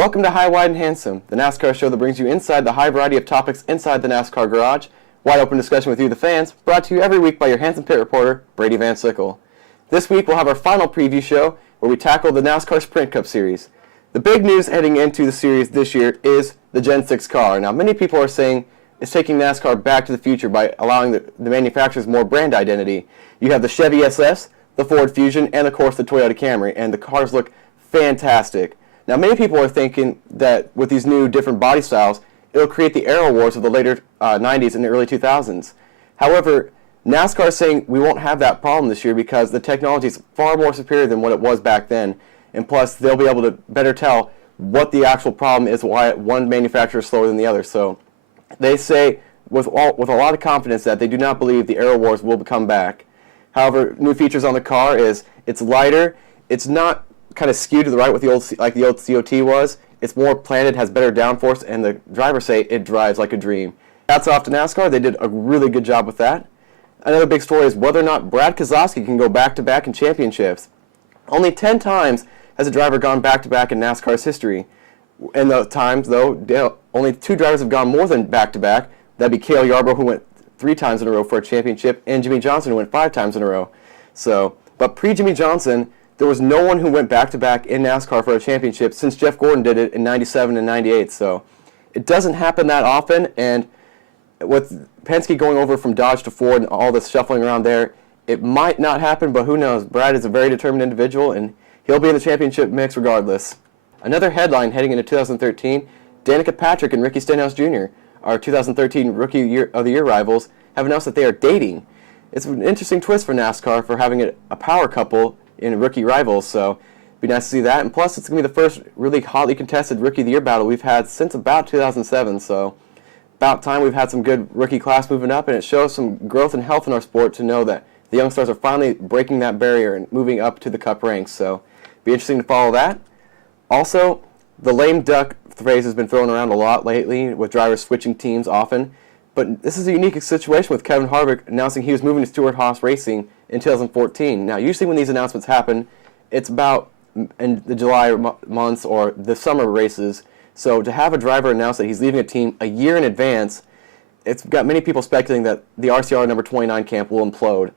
Welcome to High, Wide, and Handsome, the NASCAR show that brings you inside the high variety of topics inside the NASCAR garage. Wide open discussion with you, the fans, brought to you every week by your handsome pit reporter, Brady Van Sickle. This week we'll have our final preview show where we tackle the NASCAR Sprint Cup Series. The big news heading into the series this year is the Gen 6 car. Now, many people are saying it's taking NASCAR back to the future by allowing the manufacturers more brand identity. You have the Chevy SS, the Ford Fusion, and of course the Toyota Camry, and the cars look fantastic. Now, many people are thinking that with these new different body styles, it'll create the aero wars of the later 90s and the early 2000s. However, NASCAR is saying we won't have that problem this year because the technology is far more superior than what it was back then. And plus, they'll be able to better tell what the actual problem is, why one manufacturer is slower than the other. So they say with a lot of confidence that they do not believe the aero wars will come back. However, new features on the car is it's lighter, it's not kind of skewed to the right with the old COT was. It's more planted, has better downforce, and the drivers say it drives like a dream. Hats off to NASCAR. They did a really good job with that. Another big story is whether or not Brad Keselowski can go back-to-back in championships. Only 10 times has a driver gone back-to-back in NASCAR's history. In those times, though, only 2 drivers have gone more than back-to-back. That'd be Cale Yarborough, who went 3 times in a row for a championship, and Jimmy Johnson, who went 5 times in a row. But pre-Jimmy Johnson, there was no one who went back-to-back in NASCAR for a championship since Jeff Gordon did it in 97 and 98. So it doesn't happen that often, and with Penske going over from Dodge to Ford and all this shuffling around there, it might not happen, but who knows? Brad is a very determined individual, and he'll be in the championship mix regardless. Another headline heading into 2013, Danica Patrick and Ricky Stenhouse Jr., our 2013 Rookie of the Year rivals, have announced that they are dating. It's an interesting twist for NASCAR for having a power couple in rookie rivals, so it'd be nice to see that. And plus, it's going to be the first really hotly contested Rookie of the Year battle we've had since about 2007, so about time we've had some good rookie class moving up, and it shows some growth and health in our sport to know that the young stars are finally breaking that barrier and moving up to the Cup ranks, so it'd be interesting to follow that. Also, the lame duck phrase has been thrown around a lot lately with drivers switching teams often, but this is a unique situation with Kevin Harvick announcing he was moving to Stewart-Haas Racing in 2014. Now, usually when these announcements happen, it's about in the July months or the summer races. So to have a driver announce that he's leaving a team a year in advance, it's got many people speculating that the RCR number 29 camp will implode.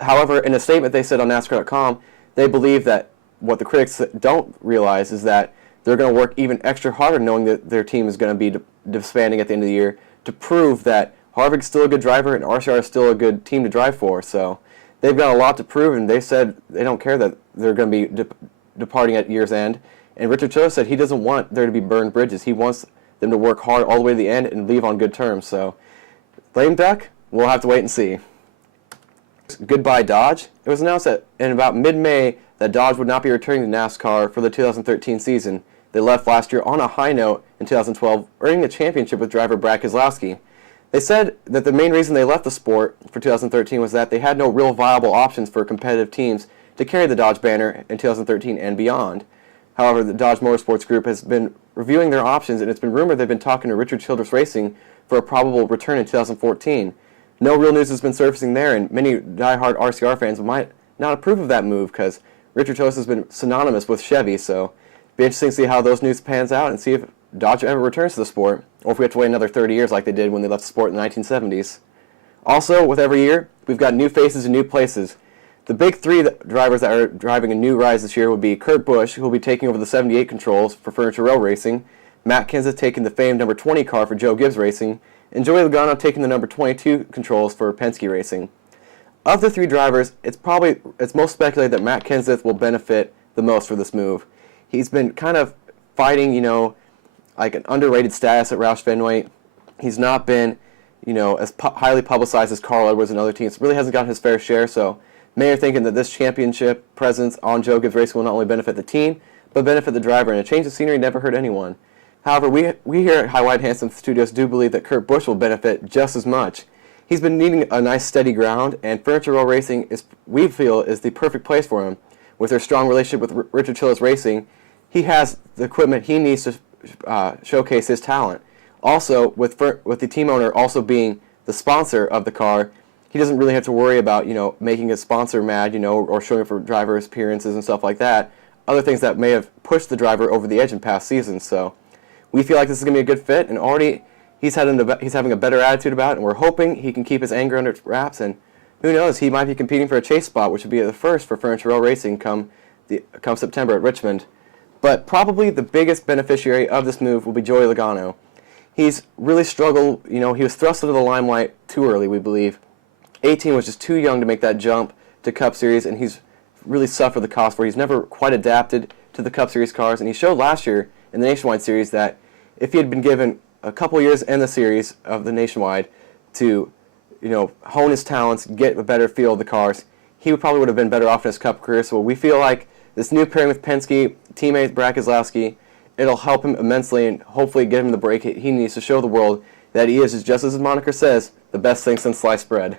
However, in a statement they said on NASCAR.com, they believe that what the critics don't realize is that they're going to work even extra harder knowing that their team is going to be disbanding at the end of the year to prove that Harvick's still a good driver and RCR is still a good team to drive for. So they've got a lot to prove, and they said they don't care that they're going to be departing at year's end. And Richard Childress said he doesn't want there to be burned bridges. He wants them to work hard all the way to the end and leave on good terms. So lame duck, we'll have to wait and see. Goodbye Dodge. It was announced that in about mid-May that Dodge would not be returning to NASCAR for the 2013 season. They left last year on a high note in 2012, earning the championship with driver Brad Keselowski. They said that the main reason they left the sport for 2013 was that they had no real viable options for competitive teams to carry the Dodge banner in 2013 and beyond. However, the Dodge Motorsports Group has been reviewing their options, and it's been rumored they've been talking to Richard Childress Racing for a probable return in 2014. No real news has been surfacing there, and many diehard RCR fans might not approve of that move because Richard Childress has been synonymous with Chevy, so it'll be interesting to see how those news pans out and see if Dodge ever returns to the sport, or if we have to wait another 30 years like they did when they left the sport in the 1970s. Also, with every year, we've got new faces and new places. The big 3 drivers that are driving a new rise this year would be Kurt Busch, who will be taking over the 78 controls for Furniture Row Racing, Matt Kenseth taking the famed number 20 car for Joe Gibbs Racing, and Joey Logano taking the number 22 controls for Penske Racing. Of the 3 drivers, it's most speculated that Matt Kenseth will benefit the most for this move. He's been kind of fighting, like an underrated status at Roush Fenway. He's not been, as highly publicized as Carl Edwards and other teams. Really hasn't gotten his fair share, so many are thinking that this championship presence on Joe Gibbs Racing will not only benefit the team, but benefit the driver, and a change of scenery never hurt anyone. However, we here at High, Wide, Handsome Studios do believe that Kurt Busch will benefit just as much. He's been needing a nice steady ground, and Furniture Row Racing, we feel, is the perfect place for him. With their strong relationship with Richard Childress Racing, he has the equipment he needs to showcase his talent. Also, with the team owner also being the sponsor of the car, he doesn't really have to worry about making his sponsor mad, or showing up for driver appearances and stuff like that. other things that may have pushed the driver over the edge in past seasons. So we feel like this is going to be a good fit, and already he's having a better attitude about it, and we're hoping he can keep his anger under wraps, and who knows, he might be competing for a chase spot, which would be the first for Furniture Row Racing come September at Richmond. But probably the biggest beneficiary of this move will be Joey Logano. He's really struggled. He was thrust into the limelight too early, we believe. 18 was just too young to make that jump to Cup Series, and he's really suffered the cost where he's never quite adapted to the Cup Series cars. And he showed last year in the Nationwide Series that if he had been given a couple years in the series of the Nationwide to hone his talents, get a better feel of the cars, he probably would have been better off in his Cup career. So we feel like this new pairing with Penske, teammate Brad Keselowski, it'll help him immensely and hopefully give him the break he needs to show the world that he is, just as his moniker says, the best thing since sliced bread.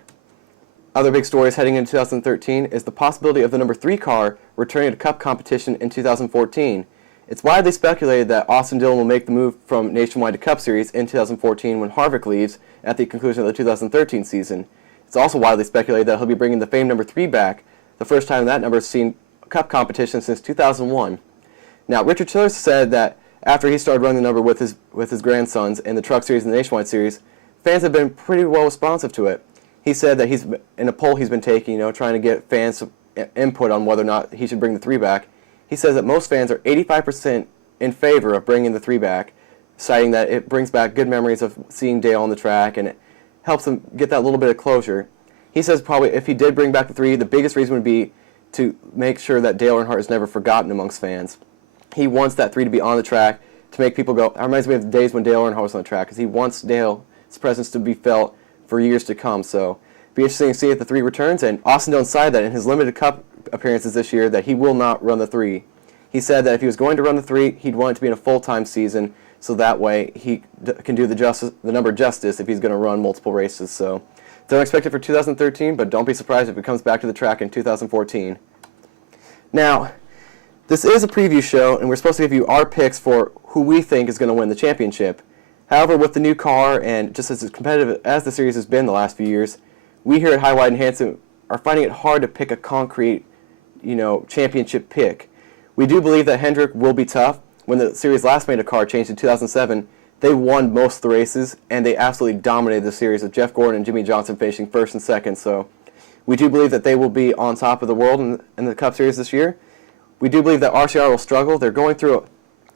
Other big stories heading into 2013 is the possibility of the number 3 car returning to Cup competition in 2014. It's widely speculated that Austin Dillon will make the move from Nationwide to Cup Series in 2014 when Harvick leaves at the conclusion of the 2013 season. It's also widely speculated that he'll be bringing the famed number 3 back, the first time that number has seen Cup competition since 2001. Now, Richard Childress said that after he started running the number with his grandsons in the Truck Series and the Nationwide Series, fans have been pretty well responsive to it. He said that he's in a poll he's been taking, trying to get fans input on whether or not he should bring the 3 back. He says that most fans are 85% in favor of bringing the 3 back, citing that it brings back good memories of seeing Dale on the track and it helps him get that little bit of closure. He says probably if he did bring back the 3, the biggest reason would be to make sure that Dale Earnhardt is never forgotten amongst fans. He wants that 3 to be on the track to make people go. It reminds me of the days when Dale Earnhardt was on the track, because he wants Dale's presence to be felt for years to come. So it'll be interesting to see if the 3 returns. And Austin Dillon decided that in his limited Cup appearances this year that he will not run the 3. He said that if he was going to run the 3, he'd want it to be in a full-time season, so that way he can do the number justice if he's going to run multiple races. So don't expect it for 2013, but don't be surprised if it comes back to the track in 2014. Now, this is a preview show, and we're supposed to give you our picks for who we think is going to win the championship. However, with the new car and just as competitive as the series has been the last few years, we here at High, Wide, and Handsome are finding it hard to pick a concrete, championship pick. We do believe that Hendrick will be tough. When the series last made a car change in 2007, they won most of the races, and they absolutely dominated the series with Jeff Gordon and Jimmy Johnson finishing first and second. So we do believe that they will be on top of the world in the Cup Series this year. We do believe that RCR will struggle. They're going through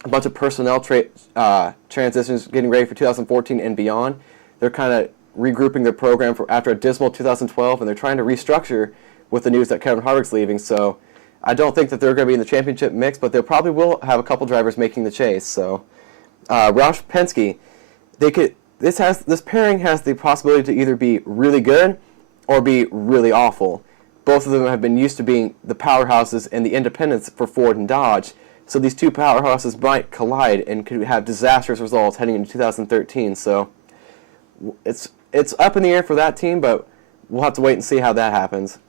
a bunch of personnel transitions, getting ready for 2014 and beyond. They're kind of regrouping their program after a dismal 2012, and they're trying to restructure with the news that Kevin Harvick's leaving. So I don't think that they're going to be in the championship mix, but they probably will have a couple drivers making the chase. So Roush Penske, this pairing has the possibility to either be really good or be really awful. Both of them have been used to being the powerhouses and the independents for Ford and Dodge. So these two powerhouses might collide and could have disastrous results heading into 2013. So it's up in the air for that team, but we'll have to wait and see how that happens.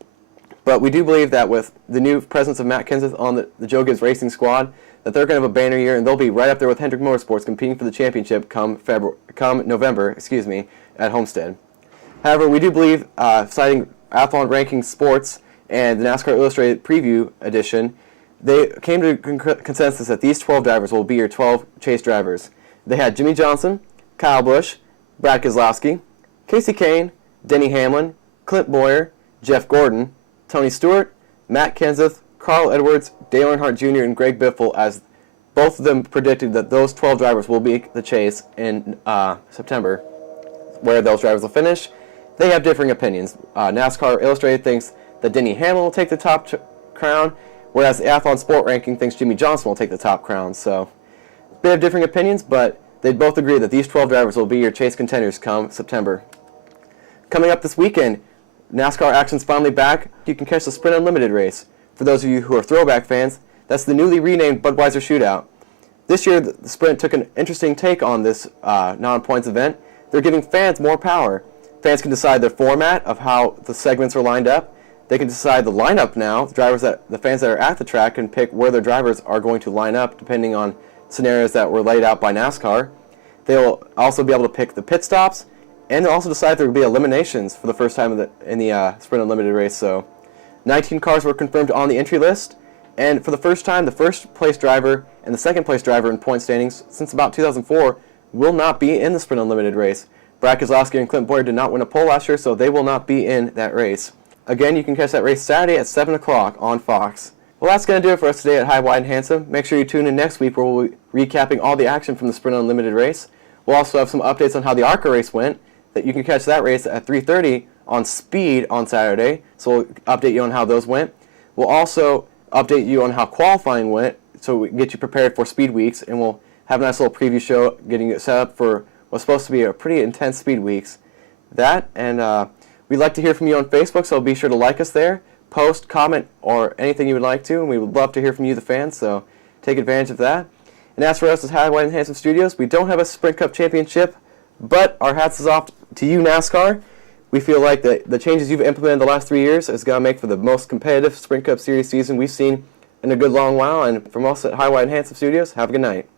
But we do believe that with the new presence of Matt Kenseth on the Joe Gibbs Racing squad, that they're going to have a banner year, and they'll be right up there with Hendrick Motorsports competing for the championship come November, at Homestead. However, we do believe, citing Athlon Ranking Sports and the NASCAR Illustrated Preview edition, they came to consensus that these 12 drivers will be your 12 chase drivers. They had Jimmy Johnson, Kyle Busch, Brad Keselowski, Casey Kane, Denny Hamlin, Clint Boyer, Jeff Gordon, Tony Stewart, Matt Kenseth, Carl Edwards, Dale Earnhardt Jr., and Greg Biffle, as both of them predicted that those 12 drivers will be the chase in September. Where those drivers will finish, they have differing opinions. NASCAR Illustrated thinks that Denny Hamlin will take the top crown, whereas the Athlon Sport Ranking thinks Jimmy Johnson will take the top crown. So, a bit of differing opinions, but they both agree that these 12 drivers will be your chase contenders come September. Coming up this weekend, NASCAR action's finally back. You can catch the Sprint Unlimited race. For those of you who are throwback fans, that's the newly renamed Budweiser Shootout. This year, the Sprint took an interesting take on this non-points event. They're giving fans more power. Fans can decide the format of how the segments are lined up. They can decide the lineup now. The fans that are at the track can pick where their drivers are going to line up depending on scenarios that were laid out by NASCAR. They will also be able to pick the pit stops, and they'll also decide if there will be eliminations for the first time in the Sprint Unlimited race. So 19 cars were confirmed on the entry list, And for the first time, the first place driver and the second place driver in point standings since about 2004 will not be in the Sprint Unlimited race. Brad Keselowski and Clint Boyer did not win a pole last year, so they will not be in that race. Again, you can catch that race Saturday at 7 o'clock on Fox. Well, that's going to do it for us today at High, Wide, and Handsome. Make sure you tune in next week where we'll be recapping all the action from the Sprint Unlimited race. We'll also have some updates on how the ARCA race went. That you can catch that race at 3:30 on Speed on Saturday, so we'll update you on how those went. We'll also update you on how qualifying went, so we can get you prepared for Speed Weeks, and we'll have a nice little preview show getting you set up for what's supposed to be a pretty intense Speed Weeks. That, and we'd like to hear from you on Facebook, so be sure to like us there, post, comment, or anything you would like to, and we would love to hear from you, the fans, so take advantage of that. And as for us as High, Wide, and Handsome Studios, we don't have a Sprint Cup championship, but our hats is off to you, NASCAR. We feel like the changes you've implemented the last 3 years is going to make for the most competitive Sprint Cup Series season we've seen in a good long while. And from us at High, Wide, and Handsome Studios, have a good night.